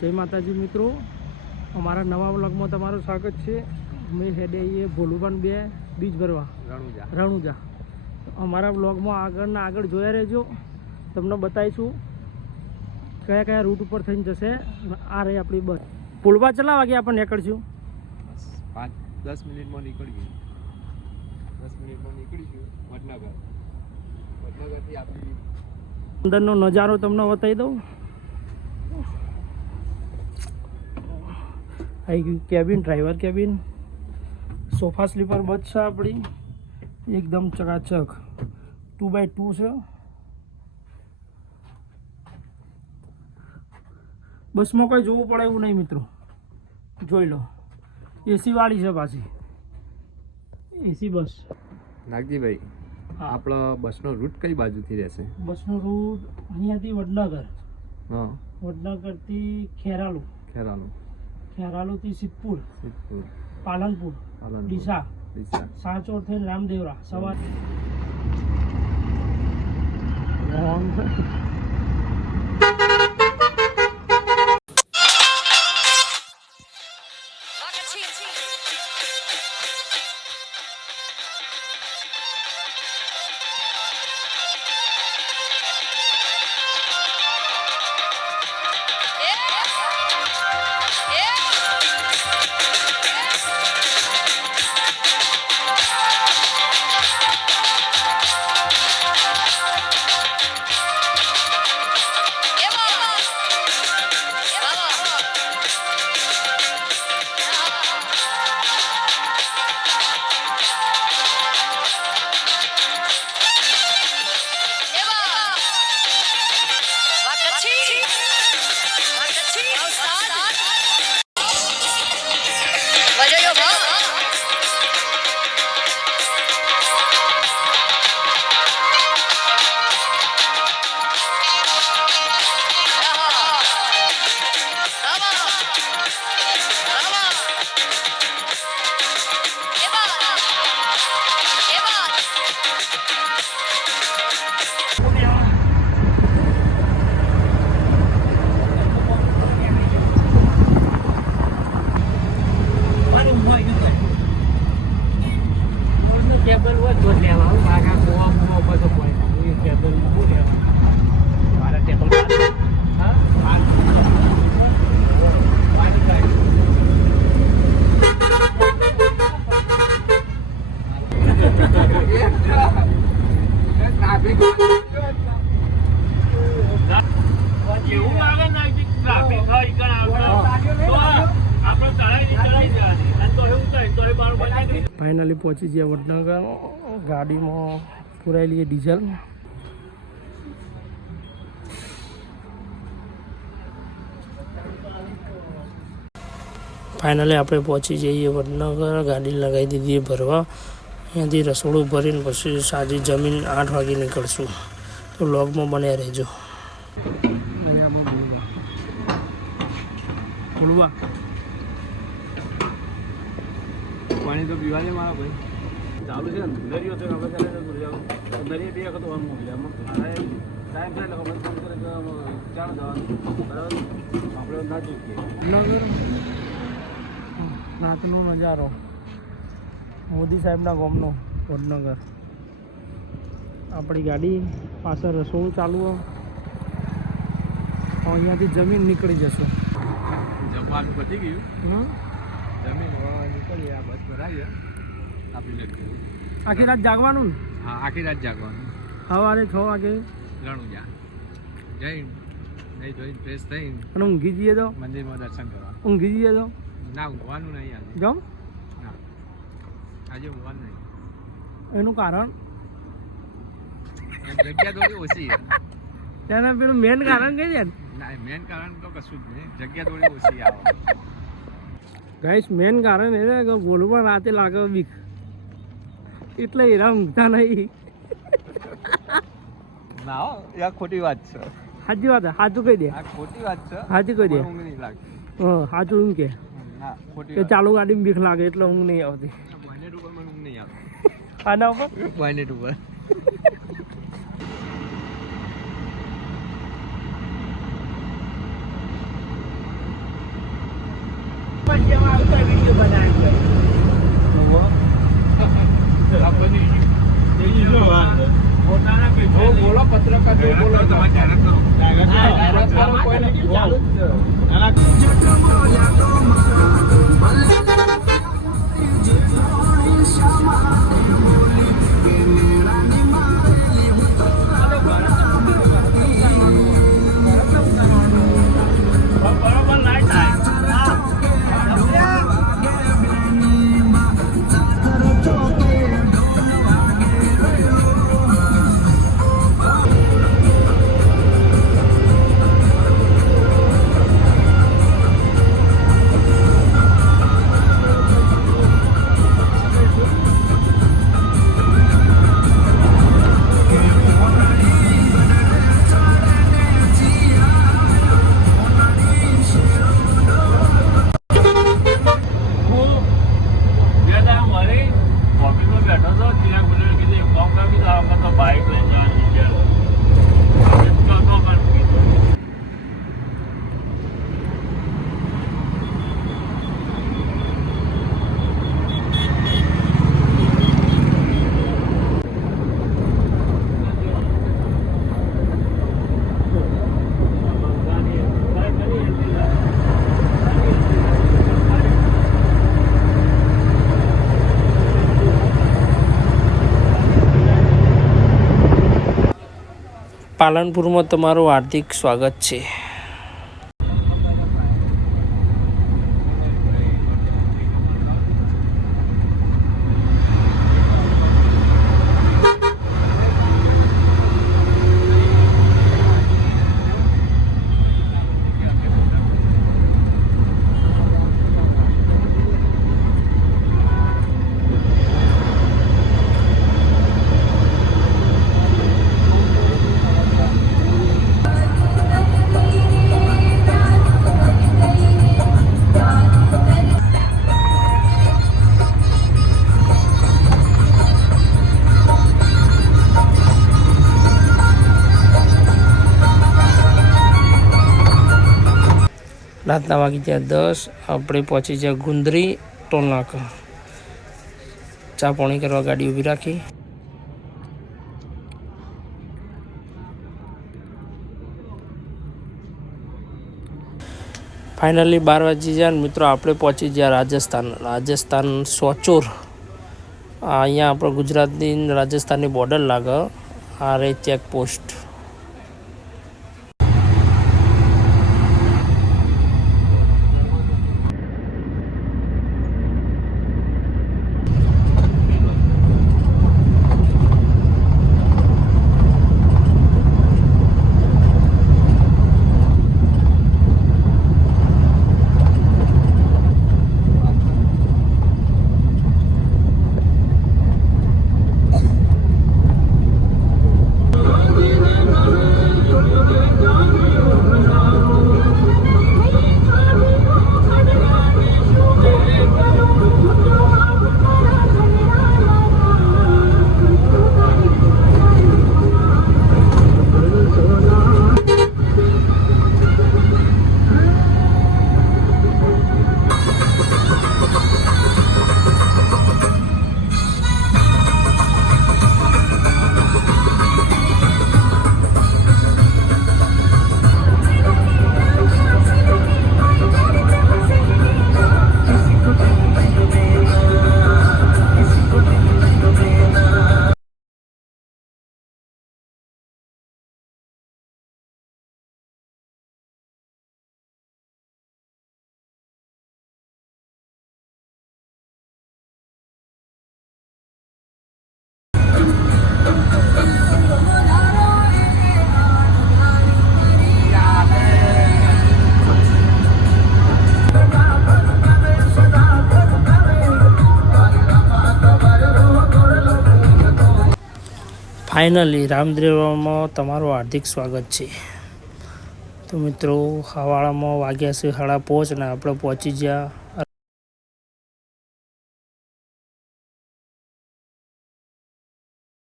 જય માતાજી મિત્રો, અમારા નવા વ્લોગમાં તમારું સ્વાગત છે. અમે હેડે આવીએ ભોલુભાન બે બીજ ભરવા રણુજા. અમારા વ્લોગમાં આગળ જોયા રહેજો. તમને બતાવીશું કયા કયા રૂટ ઉપર થઈને જશે. આ રહી આપણી બસ. ભોલુભા કેટલા વાગે આપણે નીકળશું? 5-10 મિનિટમાં નીકળીશું. 10 મિનિટમાં નીકળીશું વડનગરથી આપણી અંદરનો નજારો તમને બતાવી દઉં. આવી ગયું cabin, driver cabin, sofa sleeper bus છે આપણી, એકદમ ચકાચક 2x2 છે. બસમાં કંઈ જોવું પડે એવું નહીં મિત્રો, જોઈ લો. એસી વાળી છે પાછી, એસી બસ. નાગજીભાઈ, આપણો બસનો રૂટ કઈ બાજુથી રહેશે? બસનો રૂટ અહીંયાથી વડનગર, હા, વડનગરથી ખેરાલુ, ખેરાલુથી સિદ્ધપુર, પાલનપુર, ડીસા, સાંચોર થઈને રામદેવરા. સવાર કેબલ હોય તો લેવા આગા ગોવા બધો હોય એ કેબલ લેવા મારા ટેબલ હા ફાઇનલી પહોંચી ગયા વડનગર. ગાડીમાં પુરાઈ લઈએ ડીઝલ. ફાઇનલી આપણે પહોંચી જઈએ વડનગર. ગાડી લગાવી દીધી ભરવા. અહીંયાથી રસોડું ભરીને પછી સાંજે જમીન 8 વાગે નીકળશું. તો વ્લોગમાં બન્યા રહેજો. પાણી તો પીવા દે મારા ભાઈ. ચાલુ છે ને દરિયો છે આપણે ચાલે દરિયા 2 વખત વાનું હોય ટાઈમ છે એટલે ફોન કરે કે ચાલ જવાનું બરાબર. આપણે ના ચૂકીએ. રાતનો નજારો મોદી સાહેબના ગામનો વડનગર. આપણી ગાડી પાછળ રસોડું ચાલુ હોય. અહીંયાથી જમીન નીકળી જશે. જમવાનું પતી ગયું. જમીન નીકળી આ બસ ભરાઈ આપણી આખી રાત જાગવાનું ને? હા, આખી રાત જાગવાનું. સવારે 6 વાગે રણુજા જઈને નહીં ધોઈને ફ્રેશ થઈને અને ઊંઘી જઈએ તો મંદિરમાં દર્શન કરવા. ઊંઘી જઈએ તો ના, ઊંઘવાનું નહીં આજે. જમ ના, આજે ઊંઘવાનું નહીં. એનું કારણ જગ્યા થોડી ઓછી. તેના પેલું મેન કારણ કઈ છે? ના, મેન કારણ તો કશું જ નહીં, જગ્યા થોડી ઓછી આવે. ગાઈસ, મેન કારણ એ છે કે બોલવા રાતે લાગે બીક, એટલે એરા ઊંઘતા નહીં. ના હો, આ ખોટી વાત છે. સાચી વાત છે, સાચું કહી દે. આ ખોટી વાત છે, સાચું કહી દે. ઊંઘ નહીં લાગતી. સાચું એમ કે ના, ખોટી કે ચાલુ ગાડીમાં બીક લાગે એટલે ઊંઘ નહીં આવતી. બોનેટ ઉપર મને ઊંઘ નહીં આવતી. આના ઉપર બોનેટ ઉપર બોલો પત્રકાર બોલો બરોબર લાઈટ પાલનપુરમાં તમારું હાર્દિક સ્વાગત છે. રાતના વાગી ગયા 10. આપણે પહોંચી ગયા ગુંદરી ટોલ નાકા. ચા પાણી કરવા ગાડી ઊભી રાખી. ફાઇનલી 12 વાગી ગયા ને મિત્રો આપણે પહોંચી ગયા રાજસ્થાન સોચોર. અહીંયા આપણે ગુજરાતની રાજસ્થાનની બોર્ડર લાગે. આ રે ચેકપોસ્ટ. ફાઇનલી રામદેવમાં તમારું હાર્દિક સ્વાગત છે. તો મિત્રો હવાળામાં વાગ્યા છે 5:30 ને આપણે પહોંચી ગયા